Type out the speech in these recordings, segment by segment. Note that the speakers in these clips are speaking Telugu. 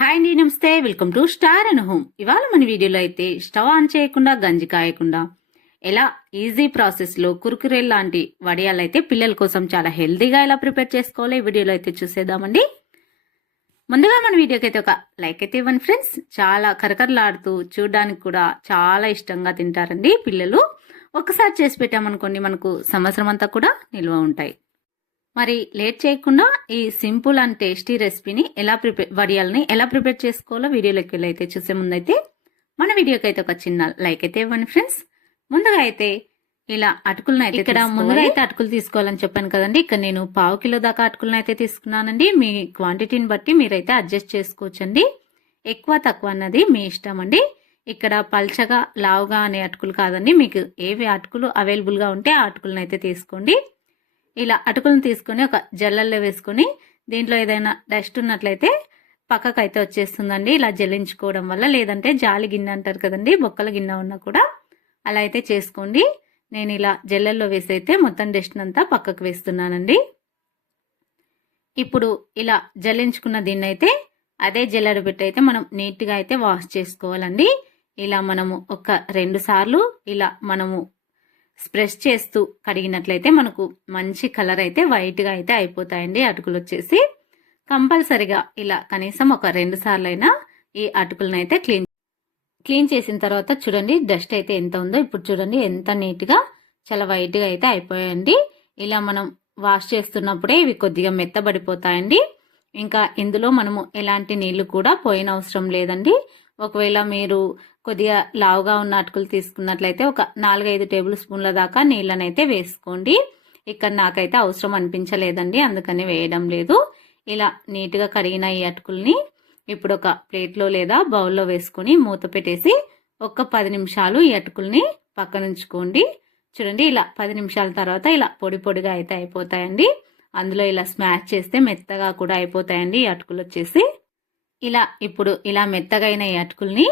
హాయ్ అండి నమస్తే. Welcome to star and home ఇవాళ మన వీడియోలో అయితే స్టవ్ ఆన్ చేయకుండా గంజి కాయకుండా ఎలా ఈజీ ప్రాసెస్లో కురుకురే లాంటి వడియాలు అయితే పిల్లల కోసం చాలా హెల్తీగా ఎలా ప్రిపేర్ చేసుకోవాలో ఈ వీడియోలో అయితే చూసేద్దామండి. ముందుగా మన వీడియోకి అయితే ఒక లైక్ అయితే ఇవ్వండి ఫ్రెండ్స్. చాలా కరకరలాడుతూ చూడడానికి కూడా చాలా ఇష్టంగా తింటారండి పిల్లలు. ఒకసారి చేసి పెట్టామనుకోండి మనకు సంవత్సరం అంతా కూడా నిల్వ ఉంటాయి. మరి లేట్ చేయకుండా ఈ సింపుల్ అండ్ టేస్టీ రెసిపీని ఎలా ప్రిపేర్ వడియాలని ఎలా ప్రిపేర్ చేసుకోవాలో వీడియోలోకి వెళ్ళి అయితే చూసే ముందైతే మన వీడియోకి అయితే ఒక చిన్న లైక్ అయితే ఇవ్వండి ఫ్రెండ్స్. ముందుగా అయితే ఇలా అటుకులను అయితే ఇక్కడ ముందుగా అయితే అటుకులు తీసుకోవాలని చెప్పాను కదండి. ఇక్కడ నేను పావు కిలో దాకా అటుకులను అయితే తీసుకున్నానండి. మీ క్వాంటిటీని బట్టి మీరైతే అడ్జస్ట్ చేసుకోవచ్చండి. ఎక్కువ తక్కువ అన్నది మీ ఇష్టం అండి. ఇక్కడ పల్చగా లావుగా అనే అటుకులు కాదండి. మీకు ఏవి అటుకులు అవైలబుల్గా ఉంటే ఆ అటుకులను అయితే తీసుకోండి. ఇలా అటుకులను తీసుకొని ఒక జల్లల్లో వేసుకొని దీంట్లో ఏదైనా డస్ట్ ఉన్నట్లయితే పక్కకు అయితే వచ్చేస్తుందండి. ఇలా జల్లించుకోవడం వల్ల లేదంటే జాలి గిన్నె అంటారు కదండి బొక్కల గిన్నె ఉన్నా కూడా అలా అయితే చేసుకోండి. నేను ఇలా జల్లల్లో వేసి అయితే మొత్తం డస్ట్ అంతా పక్కకు వేస్తున్నానండి. ఇప్పుడు ఇలా జల్లించుకున్న దీన్ని అయితే అదే జల్లెడ పెట్టి అయితే మనం నీట్గా అయితే వాష్ చేసుకోవాలండి. ఇలా మనము ఒక రెండు సార్లు ఇలా మనము స్ప్రెష్ చేస్తూ కడిగినట్లయితే మనకు మంచి కలర్ అయితే వైట్గా అయితే అయిపోతాయండి. అటుకులు వచ్చేసి కంపల్సరిగా ఇలా కనీసం ఒక రెండు సార్లు అయినా ఈ అటుకులను అయితే క్లీన్ క్లీన్ చేసిన తర్వాత చూడండి డస్ట్ అయితే ఎంత ఉందో. ఇప్పుడు చూడండి ఎంత నీట్గా చాలా వైట్గా అయితే అయిపోయాయండి. ఇలా మనం వాష్ చేస్తున్నప్పుడే ఇవి కొద్దిగా మెత్తబడిపోతాయండి. ఇంకా ఇందులో మనము ఎలాంటి నీళ్ళు కూడా పోయిన అవసరం లేదండి. ఒకవేళ మీరు కొద్దిగా లావుగా ఉన్న అటుకులు తీసుకున్నట్లయితే ఒక నాలుగైదు టేబుల్ స్పూన్ల దాకా నీళ్ళనైతే వేసుకోండి. ఇక్కడ నాకైతే అవసరం అనిపించలేదండి అందుకని వేయడం లేదు. ఇలా నీట్గా కడిగిన ఈ అటుకుల్ని ఇప్పుడు ఒక ప్లేట్లో లేదా బౌల్లో వేసుకొని మూత పెట్టేసి ఒక పది నిమిషాలు ఈ అటుకుల్ని పక్కనుంచుకోండి. చూడండి ఇలా పది నిమిషాల తర్వాత ఇలా పొడి పొడిగా అయితే అయిపోతాయండి. అందులో ఇలా స్మాష్ చేస్తే మెత్తగా కూడా అయిపోతాయండి ఈ అటుకులు వచ్చేసి. ఇలా ఇప్పుడు ఇలా మెత్తగా అయిన ఈ అటుకుల్ని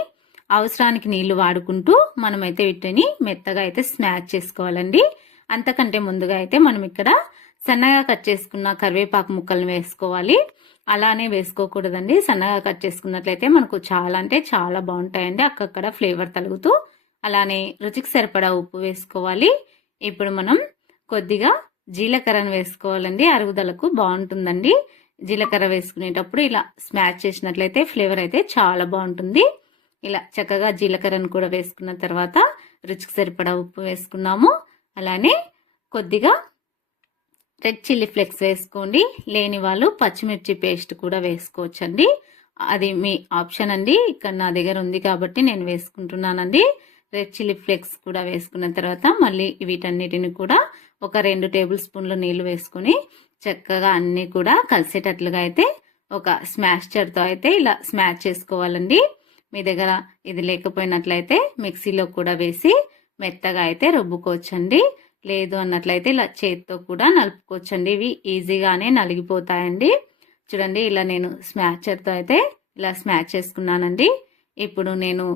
అవసరానికి నీళ్ళు వాడుకుంటూ మనమైతే వీటిని మెత్తగా అయితే స్మాష్ చేసుకోవాలండి. అంతకంటే ముందుగా అయితే మనం ఇక్కడ సన్నగా కట్ చేసుకున్న కరివేపాకు ముక్కలను వేసుకోవాలి. అలానే వేసుకోకూడదండి. సన్నగా కట్ చేసుకున్నట్లయితే మనకు చాలా అంటే చాలా బాగుంటాయండి. అక్కడక్కడ ఫ్లేవర్ తలుగుతూ అలానే రుచికి సరిపడా ఉప్పు వేసుకోవాలి. ఇప్పుడు మనం కొద్దిగా జీలకర్రను వేసుకోవాలండి. అరుగుదలకు బాగుంటుందండి. జీలకర్ర వేసుకునేటప్పుడు ఇలా స్మాష్ చేసినట్లయితే ఫ్లేవర్ అయితే చాలా బాగుంటుంది. ఇలా చక్కగా జీలకర్రను కూడా వేసుకున్న తర్వాత రుచికి సరిపడా ఉప్పు వేసుకున్నాము. అలానే కొద్దిగా రెడ్ చిల్లీ ఫ్లేక్స్ వేసుకోండి. లేని వాళ్ళు పచ్చిమిర్చి పేస్ట్ కూడా వేసుకోవచ్చండి. అది మీ ఆప్షన్ అండి. ఇక్కడ నా దగ్గర ఉంది కాబట్టి నేను వేసుకుంటున్నానండి. రెడ్ చిల్లీ ఫ్లేక్స్ కూడా వేసుకున్న తర్వాత మళ్ళీ వీటన్నిటిని కూడా ఒక రెండు టేబుల్ స్పూన్లు నీళ్ళు వేసుకొని చక్కగా అన్నీ కూడా కలిసేటట్లుగా అయితే ఒక స్మాషర్తో అయితే ఇలా స్మాష్ చేసుకోవాలండి. మీ దగ్గర ఇది లేకపోయినట్లయితే మిక్సీలో కూడా వేసి మెత్తగా అయితే రుబ్బుకోవచ్చండి. లేదు అన్నట్లయితే ఇలా చేతితో కూడా నలుపుకోవచ్చండి. ఇవి ఈజీగానే నలిగిపోతాయండి. చూడండి ఇలా నేను స్మాచర్తో అయితే ఇలా స్మాచ్ చేసుకున్నానండి. ఇప్పుడు నేను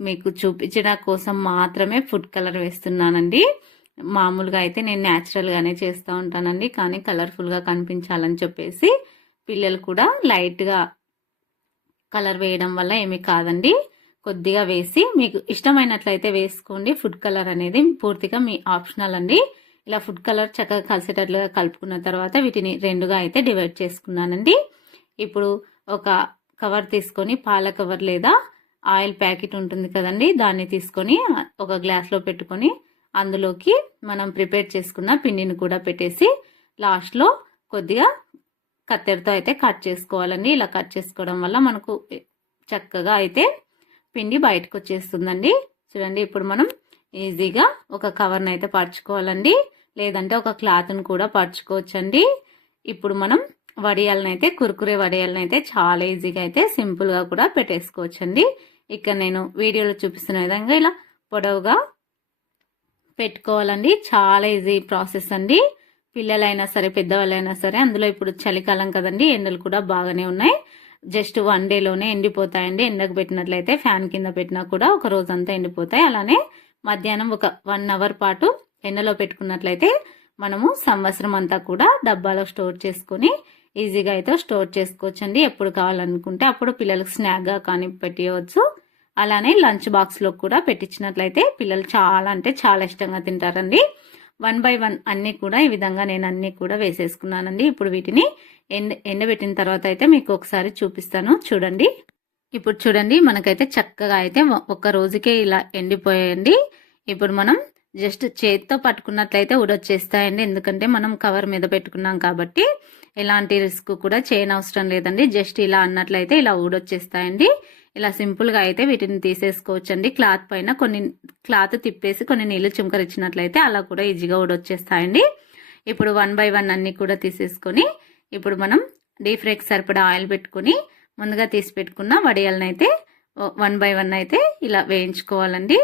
మీకు చూపించడం కోసం మాత్రమే ఫుడ్ కలర్ వేస్తున్నానండి. మామూలుగా అయితే నేను న్యాచురల్గానే చేస్తూ ఉంటానండి. కానీ కలర్ఫుల్గా కనిపించాలని చెప్పేసి పిల్లలు కూడా లైట్గా కలర్ వేయడం వల్ల ఏమీ కాదండి. కొద్దిగా వేసి మీకు ఇష్టమైనట్లయితే వేసుకోండి. ఫుడ్ కలర్ అనేది పూర్తిగా మీ ఆప్షనల్ అండి. ఇలా ఫుడ్ కలర్ చక్కగా కలిసేటట్లుగా కలుపుకున్న తర్వాత వీటిని రెండుగా అయితే డివైడ్ చేసుకున్నానండి. ఇప్పుడు ఒక కవర్ తీసుకొని పాల కవర్ లేదా ఆయిల్ ప్యాకెట్ ఉంటుంది కదండి దాన్ని తీసుకొని ఒక గ్లాస్లో పెట్టుకొని అందులోకి మనం ప్రిపేర్ చేసుకున్న పిండిని కూడా పెట్టేసి లాస్ట్లో కొద్దిగా కత్తెరతో అయితే కట్ చేసుకోవాలండి. ఇలా కట్ చేసుకోవడం వల్ల మనకు చక్కగా అయితే పిండి బయటకు వచ్చేస్తుందండి చూడండి ఇప్పుడు మనం ఈజీగా ఒక కవర్ని అయితే పరుచుకోవాలండి. లేదంటే ఒక క్లాత్ని కూడా పరుచుకోవచ్చండి. ఇప్పుడు మనం వడియాలను అయితే కురుకురే వడియాలను అయితే చాలా ఈజీగా అయితే సింపుల్గా కూడా పెట్టేసుకోవచ్చండి. ఇక్కడ నేను వీడియోలో చూపిస్తున్న విధంగా ఇలా పొడవుగా పెట్టుకోవాలండి. చాలా ఈజీ ప్రాసెస్ అండి. పిల్లలైనా సరే పెద్దవాళ్ళైనా సరే అందులో ఇప్పుడు చలికాలం కదండి ఎండలు కూడా బాగానే ఉన్నాయి. జస్ట్ వన్ డేలోనే ఎండిపోతాయండి. ఎండకు పెట్టినట్లయితే ఫ్యాన్ కింద పెట్టినా కూడా ఒక రోజంతా ఎండిపోతాయి. అలానే మధ్యాహ్నం ఒక వన్ అవర్ పాటు ఎండలో పెట్టుకున్నట్లయితే మనము సంవత్సరం అంతా కూడా డబ్బాలో స్టోర్ చేసుకొని ఈజీగా అయితే స్టోర్ చేసుకోవచ్చండి. ఎప్పుడు కావాలనుకుంటే అప్పుడు పిల్లలకు స్నాక్గా కానీ పెట్టవచ్చు అలానే లంచ్ బాక్స్లో కూడా పెట్టించినట్లయితే పిల్లలు చాలా అంటే చాలా ఇష్టంగా తింటారండి. వన్ బై వన్ అన్నీ కూడా ఈ విధంగా నేను అన్నీ కూడా వేసేసుకున్నానండి. ఇప్పుడు వీటిని ఎండ ఎండబెట్టిన తర్వాత అయితే మీకు ఒకసారి చూపిస్తాను. చూడండి. ఇప్పుడు చూడండి మనకైతే చక్కగా అయితే ఒక రోజుకే ఇలా ఎండిపోయాయండి. ఇప్పుడు మనం జస్ట్ చేతితో పట్టుకున్నట్లయితే ఉడొచ్చేస్తాయండి ఎందుకంటే మనం కవర్ మీద పెట్టుకున్నాం కాబట్టి ఎలాంటి రిస్క్ కూడా చేయనవసరం లేదండి. జస్ట్ ఇలా అన్నట్లయితే ఇలా ఊడొచ్చేస్తాయండి. ఇలా సింపుల్గా అయితే వీటిని తీసేసుకోవచ్చండి. క్లాత్ పైన కొన్ని క్లాత్ తిప్పేసి కొన్ని నీళ్ళు చుంకరిచ్చినట్లయితే అలా కూడా ఈజీగా ఊడొచ్చేస్తాయండి. ఇప్పుడు వన్ బై వన్ అన్ని కూడా తీసేసుకొని ఇప్పుడు మనం డీప్ ఫ్రైకి సరిపడా ఆయిల్ పెట్టుకొని ముందుగా తీసి పెట్టుకున్న వడియాలనైతే వన్ బై వన్ అయితే ఇలా వేయించుకోవాలండి.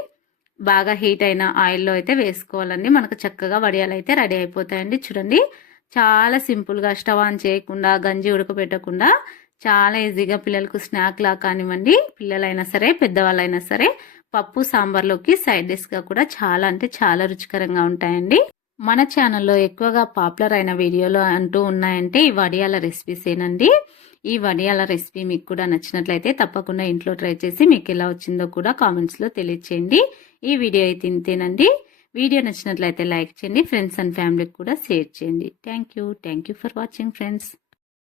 బాగా హీట్ అయిన ఆయిల్లో అయితే వేసుకోవాలండి. మనకు చక్కగా వడియాలు అయితే రెడీ అయిపోతాయండి. చూడండి. చాలా సింపుల్గా స్టవ్ ఆన్ చేయకుండా గంజి ఉడకబెట్టకుండా చాలా ఈజీగా పిల్లలకు స్నాక్ లా కానివ్వండి పిల్లలైనా సరే పెద్దవాళ్ళైనా సరే పప్పు సాంబార్లోకి సైడ్ డిష్గా కూడా చాలా అంటే చాలా రుచికరంగా ఉంటాయండి. మన ఛానల్లో ఎక్కువగా పాపులర్ అయిన వీడియోలు అంటూ ఉన్నాయంటే ఈ వడియాల రెసిపీసేనండి ఈ వడియాల రెసిపీ మీకు కూడా నచ్చినట్లయితే తప్పకుండా ఇంట్లో ట్రై చేసి మీకు ఎలా వచ్చిందో కూడా కామెంట్స్లో తెలియచేయండి. ఈ వీడియో అయితే ఇంతేనండి. వీడియో నచ్చినట్లయితే లైక్ చేయండి. ఫ్రెండ్స్ అండ్ ఫ్యామిలీకి కూడా షేర్ చేయండి. Thank you thank you for watching friends